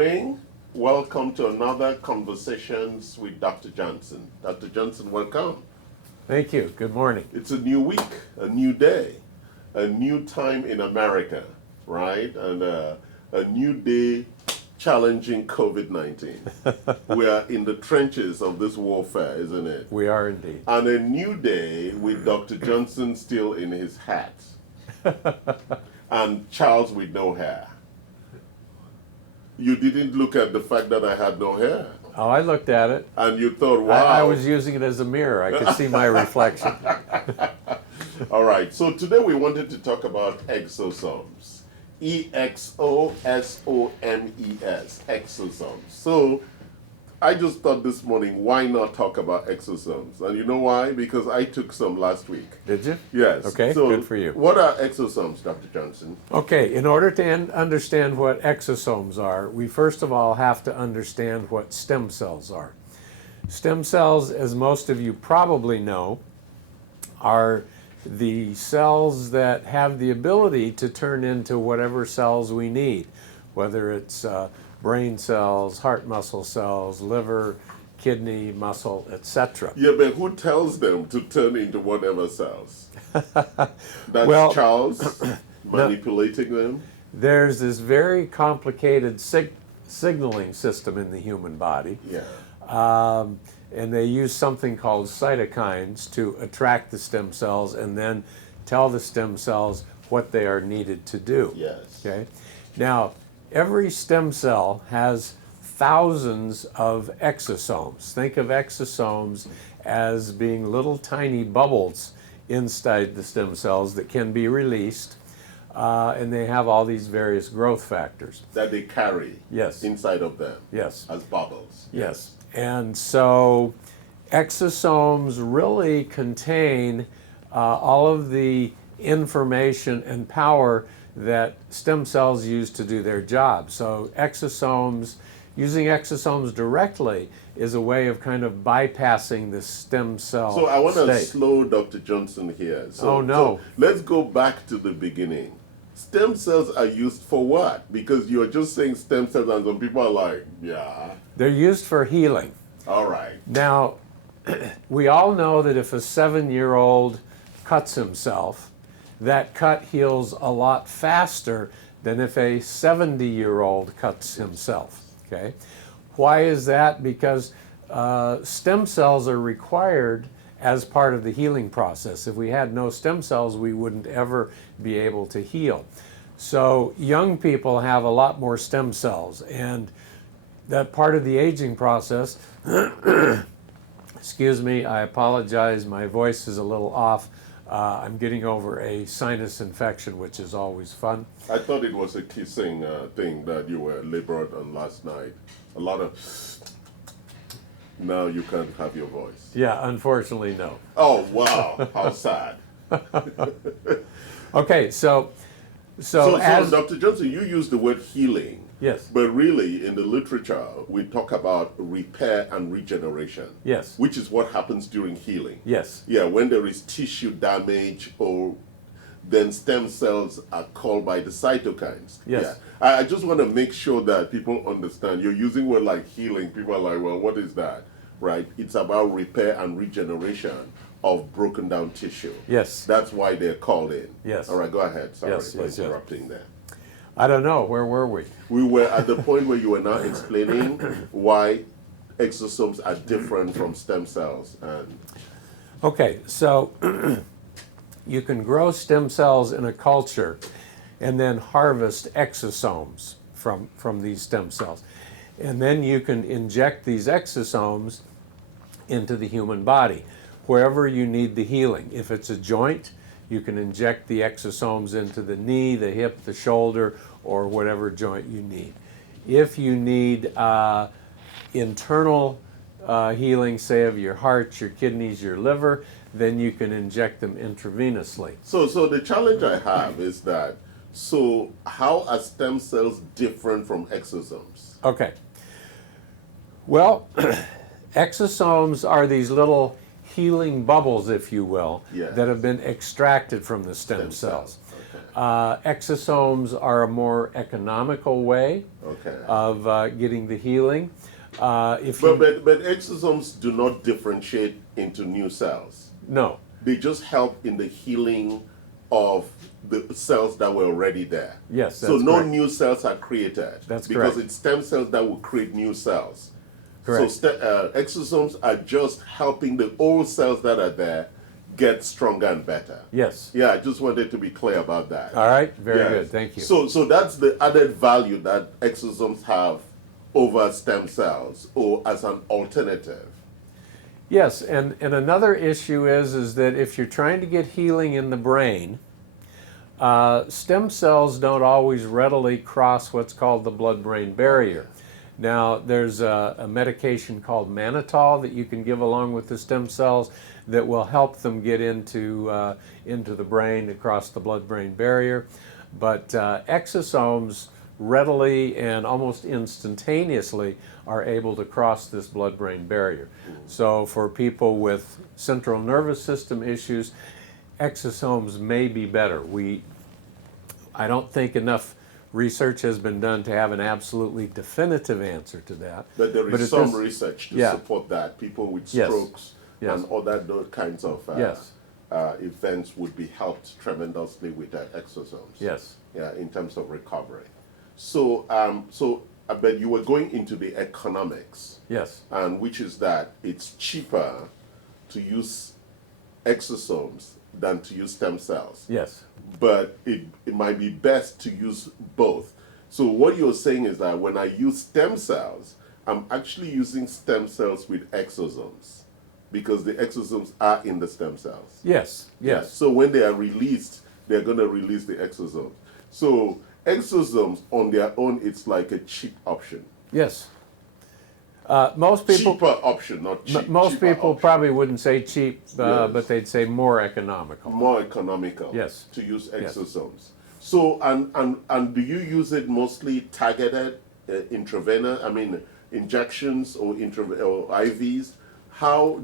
morning. Welcome to another Conversations with Dr. Johnson. Dr. Johnson, welcome. Thank you. Good morning. It's a new week, a new day, a new time in America, right? And a new day challenging COVID-19. We are in the trenches of this warfare, isn't it? We are indeed. And a new day with Dr. Johnson still in his hat and Charles with no hair. You didn't look at the fact that I had no hair. Oh, I looked at it. And you thought, wow. I was using it as a mirror. I could see my reflection. All right, so today we wanted to talk about exosomes. E-X-O-S-O-M-E-S, exosomes. So I just thought this morning, why not talk about exosomes? And you know why? Because I took some last week. Did you? Yes. Okay, so good for you. What are exosomes, Dr. Johnson? Okay, in order to understand what exosomes are, we first of all have to understand what stem cells are. Stem cells, as most of you probably know, are the cells that have the ability to turn into whatever cells we need, whether it's brain cells, heart muscle cells, liver, kidney, muscle, etc. Yeah, but who tells them to turn into whatever cells? That's Well, Charles manipulating them? There's this very complicated signaling system in the human body. Yeah. And they use something called cytokines to attract the stem cells and then tell the stem cells what they are needed to do. Yes. Okay. Now, every stem cell has thousands of exosomes. Think of exosomes as being little tiny bubbles inside the stem cells that can be released, and they have all these various growth factors. That they carry Yes. inside of them. Yes. As bubbles. Yes. And so exosomes really contain all of the information and power that stem cells use to do their job. So using exosomes directly is a way of kind of bypassing the stem cell So I want to state. slow Dr. Johnson here. So, Oh, no. So let's go back to the beginning. Stem cells are used for what? Because you're just saying stem cells and some people are like, yeah. They're used for healing. All right. Now, we all know that if a 7-year-old cuts himself, that cut heals a lot faster than if a 70-year-old cuts himself. Okay? Why is that? Because stem cells are required as part of the healing process. If we had no stem cells, we wouldn't ever be able to heal. So young people have a lot more stem cells, and that part of the aging process, excuse me, I apologize, my voice is a little off. I'm getting over a sinus infection, which is always fun. I thought it was a kissing thing that you were labored on last night. A lot of... Now you can't have your voice. Yeah, unfortunately, no. Oh, wow. How sad. Okay, so So as... Dr. Johnson, you use the word healing. Yes. But really, in the literature, we talk about repair and regeneration. Yes. Which is what happens during healing. Yes. Yeah, when there is tissue damage, or then stem cells are called by the cytokines. Yes. Yeah. I just want to make sure that people understand. You're using word like healing. People are like, well, what is that? Right? It's about repair and regeneration of broken down tissue. Yes. That's why they're called in. Yes. All right, go ahead. Sorry Yes, for yes, yes. interrupting there. I don't know, where were we? We were at the point where you were now explaining why exosomes are different from stem cells. And Okay, so you can grow stem cells in a culture and then harvest exosomes from these stem cells. And then you can inject these exosomes into the human body, wherever you need the healing. If it's a joint, you can inject the exosomes into the knee, the hip, the shoulder, or whatever joint you need. If you need internal healing, say of your heart, your kidneys, your liver, then you can inject them intravenously. so the challenge I have is that, so how are stem cells different from exosomes? Okay. Well, exosomes are these little healing bubbles, if you will, Yes. that have been extracted from the stem cells. Exosomes are a more economical way Okay. of getting the healing. If But, you, but exosomes do not differentiate into new cells. no, They just help in the healing of the cells that were already there. Yes, so that's no correct. new cells are created. That's because correct. it's stem cells that will create new cells. Correct. So exosomes are just helping the old cells that are there get stronger and better. yes. Yeah, I just wanted to be clear about that. All right, very Yes. good, thank you. So that's the added value that exosomes have over stem cells, or as an alternative. Yes, and another issue is that if you're trying to get healing in the brain, stem cells don't always readily cross what's called the blood-brain barrier. Now, there's a medication called mannitol that you can give along with the stem cells that will help them get into the brain to cross the blood-brain barrier. But exosomes readily and almost instantaneously are able to cross this blood-brain barrier. So for people with central nervous system issues, exosomes may be better. I don't think enough research has been done to have an absolutely definitive answer to that. But there is at some this- research to Yeah. support that. People with Yes. strokes Yes. and other those kinds of Yes. events would be helped tremendously with exosomes. Yes. Yeah, in terms of recovery. So, I bet you were going into the economics, Yes. and which is that it's cheaper to use exosomes than to use stem cells. Yes. But it might be best to use both. So what you're saying is that when I use stem cells, I'm actually using stem cells with exosomes, because the exosomes are in the stem cells. Yes. Yeah, Yes. so when they are released, they're going to release the exosomes. So exosomes on their own, it's like a cheap option. Yes. Most people, Cheaper option, not cheap. most cheaper people option. probably wouldn't say cheap, Yes. but they'd say more economical. More economical. Yes. To use Yes. exosomes. So and do you use it mostly targeted intravenous? I mean injections or or IVs? How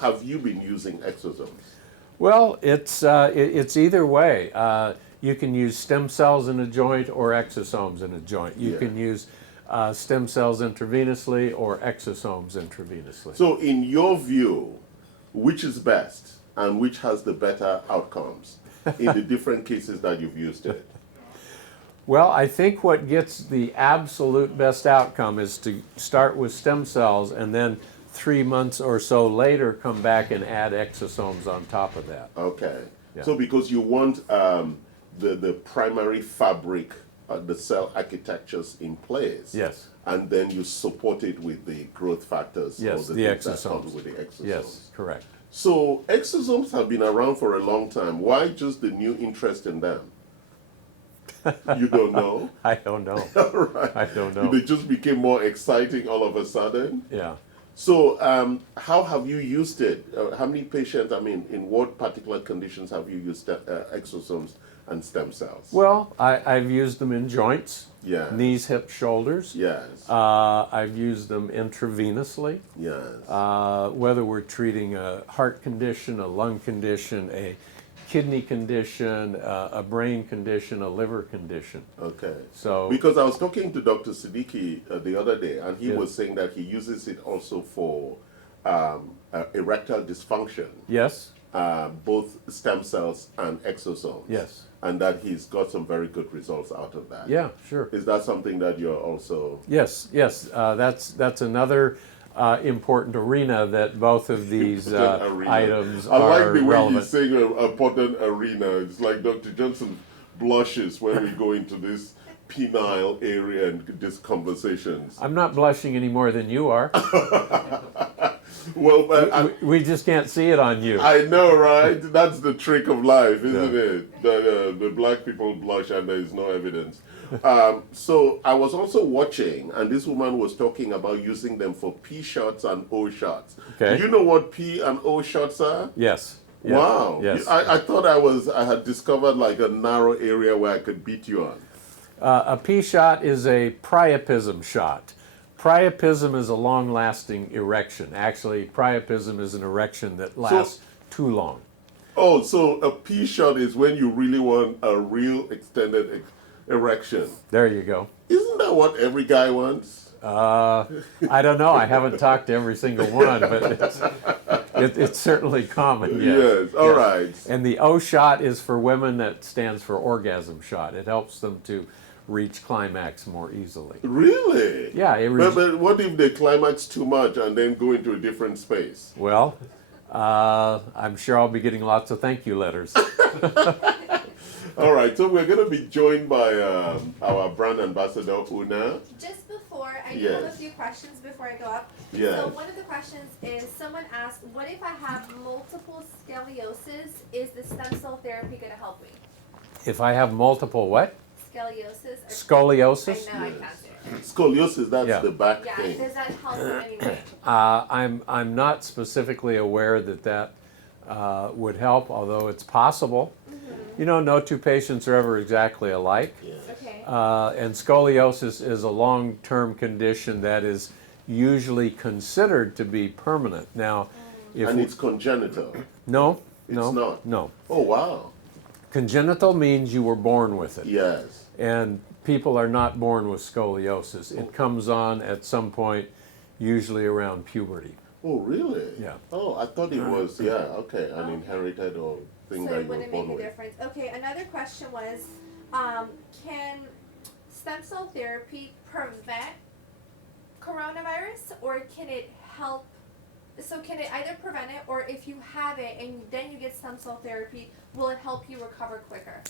have you been using exosomes? Well, it's either way. You can use stem cells in a joint or exosomes in a joint. You Yeah. can use stem cells intravenously or exosomes intravenously. So in your view, which is best and which has the better outcomes in the different cases that you've used it? Well, I think what gets the absolute best outcome is to start with stem cells and then 3 months or so later come back and add exosomes on top of that. Okay. Yeah. So because you want the primary fabric, the cell architectures in place. Yes. And then you support it with the growth factors. Yes, or the things that exosomes. come with the exosomes. Yes, correct. So exosomes have been around for a long time. Why just the new interest in them? You don't know? I don't know. Right. I don't know. They just became more exciting all of a sudden. Yeah. So how have you used it? How many patients, I mean, in what particular conditions have you used exosomes and stem cells? Well, I've used them in joints, Yeah. knees, hips, shoulders. Yes. I've used them intravenously, Yes. whether we're treating a heart condition, a lung condition, a kidney condition, a brain condition, a liver condition. Okay. So, Because I was talking to Dr. Siddiqui the other day, and he Yes. was saying that he uses it also for erectile dysfunction, yes, both stem cells and exosomes. yes. And that he's got some very good results out of that. Yeah, sure. Is that something that you're also... Yes, yes. That's another important arena that both of these Arena. items I like are the way relevant. he's saying a important arena. It's like Dr. Johnson blushes when we go into this penile area and these conversations. I'm not blushing any more than you are. Well, We just can't see it on you. I know, right? That's the trick of life, isn't Yeah. it? That the black people blush and there is no evidence. So I was also watching, and this woman was talking about using them for P shots and O shots. Okay. Do you know what P and O shots are? Yes. Yes. Wow. Yes. I thought I had discovered like a narrow area where I could beat you on. A P shot is a priapism shot. Priapism is a long-lasting erection. Actually, priapism is an erection that lasts too long. Oh, so a P shot is when you really want a real extended erection. There you go. Isn't that what every guy wants? I don't know. I haven't talked to every single one, but it's certainly common. Yes. Yes, all right. And the O shot is for women. That stands for orgasm shot. It helps them to reach climax more easily. Really? Yeah. But what if they climax too much and then go into a different space? Well, I'm sure I'll be getting lots of thank you letters. All right, so we're going to be joined by our brand ambassador, Una. Just before, I do Yes. have a few questions before I go up. Yes. So one of the questions is, someone asked, what if I have multiple scoliosis? Is the stem cell therapy going to help me? If I have multiple what? Scoliosis? Scoliosis? I know, I can't do it. Scoliosis, that's Yeah. the back Yeah, thing. does that help in any way? I'm not specifically aware that would help, although it's possible. You know, no two patients are ever exactly alike. Okay. And scoliosis is a long-term condition that is usually considered to be permanent. Now, if And it's congenital. no, It's no, not. no. Oh, wow. Congenital means you were born with it. Yes. And people are not born with scoliosis. It comes on at some point, usually around puberty. Oh, really? Yeah. Oh, I thought it was, yeah, okay, an inherited or thing So that it you were wouldn't born make a with. difference. Okay, another question was, can stem cell therapy prevent coronavirus, or can it help? So can it either prevent it, or if you have it and then you get stem cell therapy, will it help you recover quicker?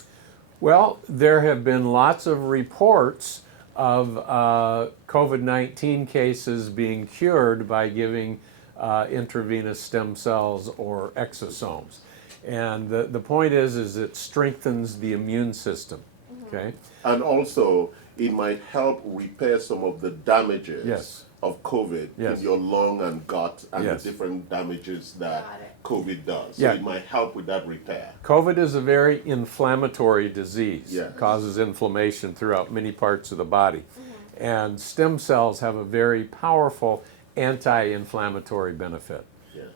Well, there have been lots of reports of COVID-19 cases being cured by giving intravenous stem cells or exosomes. And the point is it strengthens the immune system, okay? And also, it might help repair some of the damages Yes. of COVID Yes. in your lung and gut and Yes. the different damages that Got it. COVID does. Yeah. So it might help with that repair. COVID is a very inflammatory disease. Yes. It causes inflammation throughout many parts of the body. And stem cells have a very powerful anti-inflammatory benefit. Yes.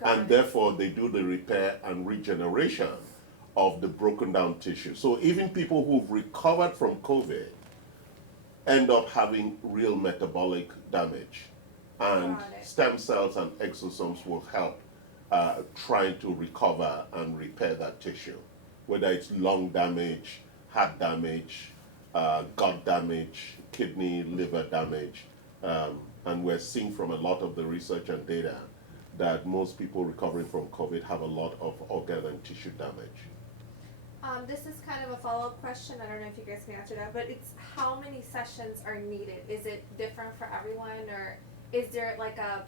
Got And it. therefore, they do the repair and regeneration of the broken down tissue. So even people who've recovered from COVID end up having real metabolic damage. And Got it. stem cells and exosomes will help trying to recover and repair that tissue, whether it's lung damage, heart damage, gut damage, kidney, liver damage. And we're seeing from a lot of the research and data that most people recovering from COVID have a lot of organ and tissue damage. This is kind of a follow-up question. I don't know if you guys can answer that, but it's how many sessions are needed? Is it different for everyone, or is there like a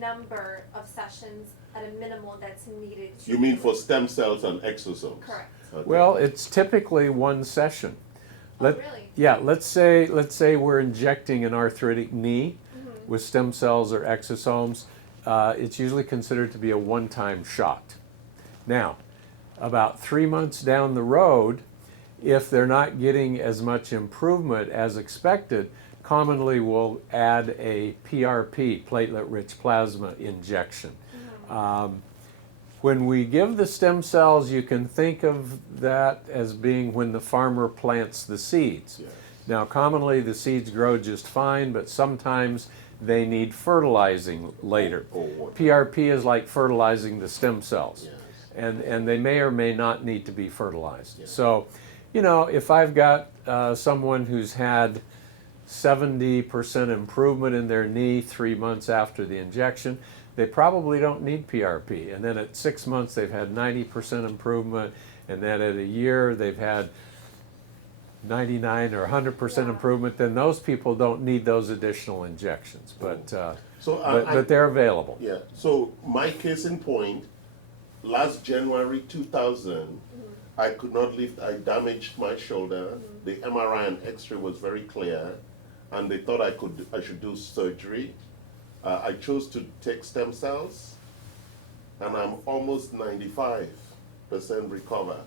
number of sessions at a minimal that's needed? You mean for stem cells and exosomes? Correct. Okay. Well, it's typically one session. Oh, really? Yeah, let's say we're injecting an arthritic knee with stem cells or exosomes. It's usually considered to be a one-time shot. Now, about 3 months down the road, if they're not getting as much improvement as expected, commonly we'll add a PRP, platelet-rich plasma injection. When we give the stem cells, you can think of that as being when the farmer plants the seeds. Yes. Now, commonly the seeds grow just fine, but sometimes they need fertilizing later. Oh, what? PRP is like fertilizing the stem cells. Yes. And they may or may not need to be fertilized. Yeah. So, you know, if I've got someone who's had 70% improvement in their knee 3 months after the injection, they probably don't need PRP. And then at 6 months, they've had 90% improvement. And then at a year, they've had 99 or 100% improvement. Then those people don't need those additional injections. But, So but they're available. yeah. So my case in point, last January 2000, I could not lift. I damaged my shoulder. The MRI and X-ray was very clear, and they thought I should do surgery. I chose to take stem cells, and I'm almost 95% recover.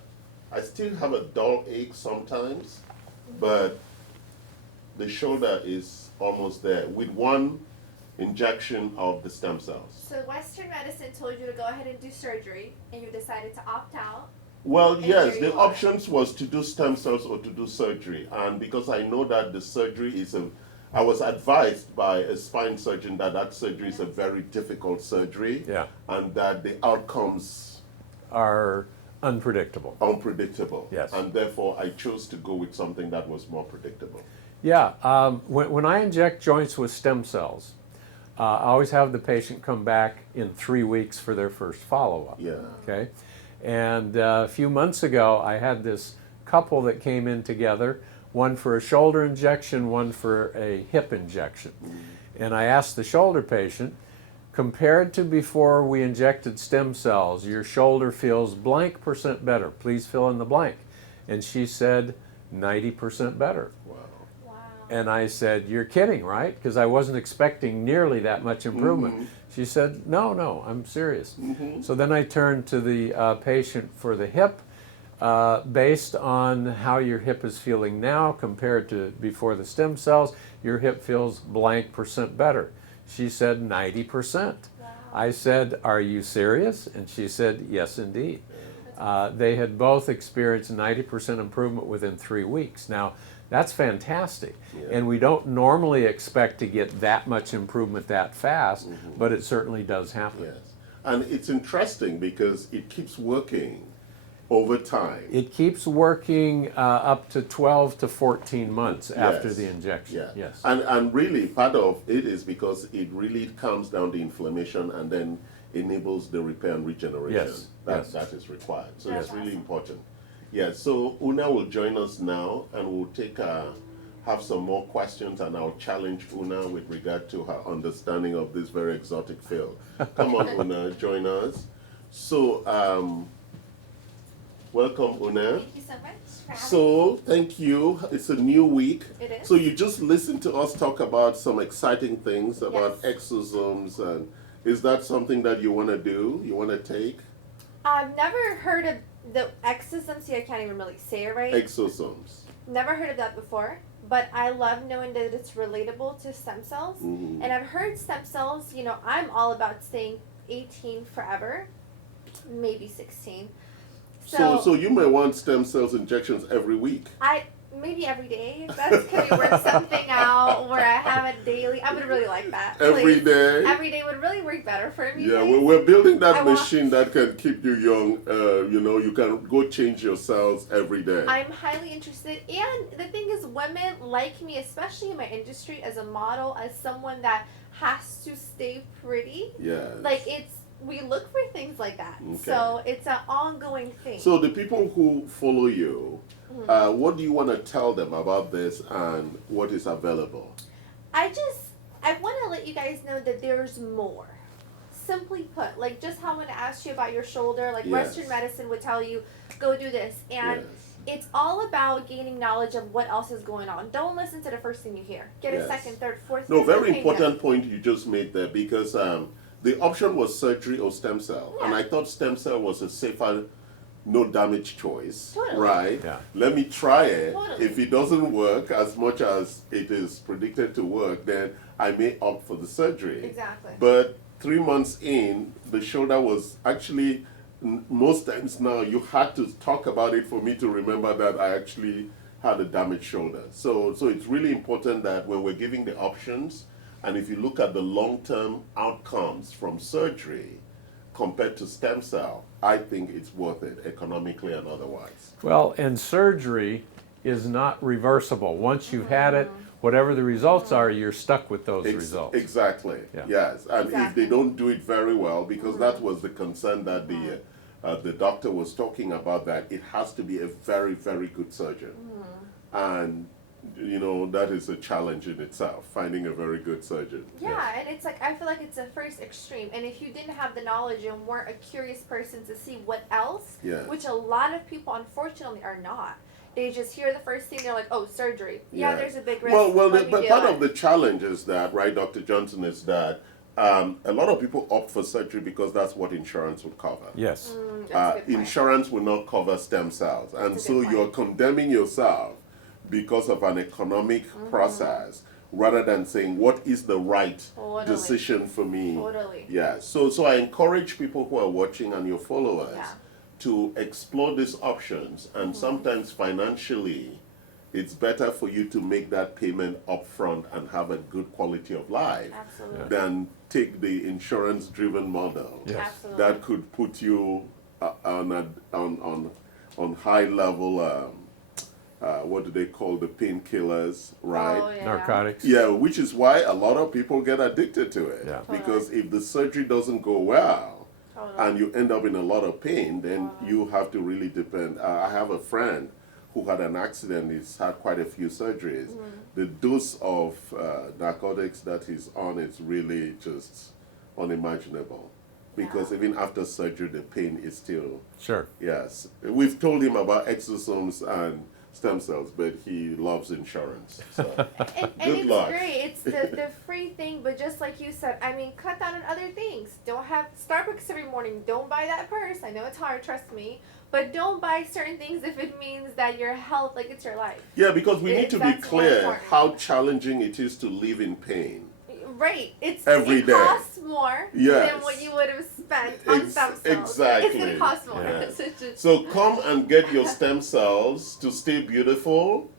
I still have a dull ache sometimes, but the shoulder is almost there. With one injection of the stem cells. So Western medicine told you to go ahead and do surgery, and you decided to opt out. Well, And yes, here the you are. options was to do stem cells or to do surgery. And because I know that the surgery I was advised by a spine surgeon that surgery is a very difficult surgery. Yeah. And that the outcomes Are unpredictable. unpredictable. Yes. And therefore I chose to go with something that was more predictable. Yeah, when I inject joints with stem cells, I always have the patient come back in 3 weeks for their first follow-up. Yeah. Okay, and a few months ago, I had this couple that came in together, one for a shoulder injection, one for a hip injection. And I asked the shoulder patient, compared to before we injected stem cells, your shoulder feels blank percent better. Please fill in the blank. And she said 90% better. Wow. Wow. And I said, you're kidding, right? Because I wasn't expecting nearly that much improvement. She said, no, I'm serious. So then I turned to the patient for the hip. Based on how your hip is feeling now compared to before the stem cells, your hip feels blank percent better. She said 90%. Wow. I said, are you serious? And she said, yes, indeed. They had both experienced 90% improvement within 3 weeks. Now, that's fantastic. Yeah. And we don't normally expect to get that much improvement that fast, but it certainly does happen. Yes. And it's interesting because it keeps working over time. It keeps working up to 12 to 14 months after Yes. the injection. Yeah. Yes. And really part of it is because it really calms down the inflammation and then enables the repair and regeneration Yes. that is required. So That's it's really awesome. important. Yeah, so Una will join us now and we'll have some more questions and I'll challenge Una with regard to her understanding of this very exotic field. Come on, Una, join us. So, welcome, Una. Thank you so much for having me. So, thank you. It's a new week. It is. So, you just listened to us talk about some exciting things about Yes. exosomes. And is that something that you want to do? You want to take? I've never heard of the exosomes. See, I can't even really say it right. Exosomes. Never heard of that before, but I love knowing that it's relatable to stem cells. Mhm. And I've heard stem cells, I'm all about staying 18 forever, maybe 16. So you may want stem cells injections every week. Maybe every day. That's can we work something out where I have it daily. I would really like that. Every Please. day? Every day would really work better for me. Yeah, please. we're building that I want- machine that can keep you young. You can go change your cells every day. I'm highly interested, and the thing is, women like me, especially in my industry, as a model, as someone that has to stay pretty. Yes. We look for things like that, Okay. so it's an ongoing thing. So the people who follow you, Mm-hmm. what do you want to tell them about this and what is available? I want to let you guys know that there's more. Simply put, just how I'm going to ask you about your shoulder, Yes. Western medicine would tell you, go do this, and Yes. it's all about gaining knowledge of what else is going on. Don't listen to the first thing you hear. Get a Yes. second, third, fourth. No, fifth very opinion. important point you just made there because the option was surgery or stem cell. And Yeah. I thought stem cell was a safer, no damage choice. Totally. Right? Yeah. Let me try it. Totally. If it doesn't work as much as it is predicted to work, then I may opt for the surgery. Exactly. But 3 months in, the shoulder was actually, most times now, you had to talk about it for me to remember that I actually had a damaged shoulder. So it's really important that when we're giving the options, and if you look at the long-term outcomes from surgery compared to stem cell, I think it's worth it economically and otherwise. Well, and surgery is not reversible. Once you've had it, whatever the results are, you're stuck with those results. Exactly. Yeah. Yes, and if Exactly. they don't do it very well, because that was the concern that the doctor was talking about, that it has to be a very, very good surgeon, and that is a challenge in itself, finding a very good surgeon. Yeah, and it's I feel like it's the first extreme. And if you didn't have the knowledge and weren't a curious person to see what else, Yes. which a lot of people unfortunately are not. They just hear the first thing, they're like, oh, surgery. Yeah, Yeah. there's a big risk. Well, Let me but do part it. of the challenge is that, right, Dr. Johnson, is that a lot of people opt for surgery because that's what insurance would cover. Yes. That's a good point. Insurance will not cover stem cells, and That's a so good you're point. condemning yourself because of an economic process rather than saying what is the right Totally. decision for me. Totally. Yeah. So I encourage people who are watching and your followers Yeah. to explore these options, and sometimes financially it's better for you to make that payment upfront and have a good quality of life Absolutely. than take the insurance driven model Yes. Absolutely. that could put you on high level what do they call the painkillers, right? Oh, yeah. Narcotics. Yeah, which is why a lot of people get addicted to it. Yeah. Because if the surgery doesn't go well Totally. and you end up in a lot of pain, then you have to really depend. I have a friend who had an accident. He's had quite a few surgeries. The dose of narcotics that he's on is really just unimaginable. Because Yeah. even after surgery, the pain is still, Sure. yes. We've told him about exosomes and stem cells, but he loves insurance. So. And Good it's luck. great. It's the free thing, but just like you said, I mean, cut down on other things. Don't have Starbucks every morning. Don't buy that purse. I know it's hard, trust me. But don't buy certain things if it means that your health, like it's your life. Yeah, because we need to be That's more clear important. how challenging it is to live in pain. Right. Every it day. costs more Yes. than what you would have spent on Ex- stem cells. exactly. It's gonna cost more. Yeah. So just- So come and get your stem cells to stay beautiful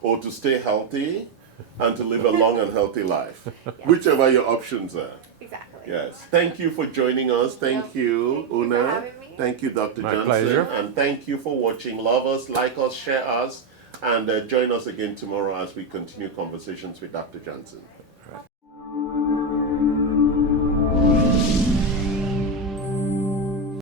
or to stay healthy and to live a long and healthy life. Whichever your options are. exactly. Yes. Thank you for joining us. Thank you, Thank you for Una. having me. Thank you, Dr. My Johnson. pleasure. And thank you for watching. Love us, like us, share us, and join us again tomorrow as we continue conversations with Dr. Johnson.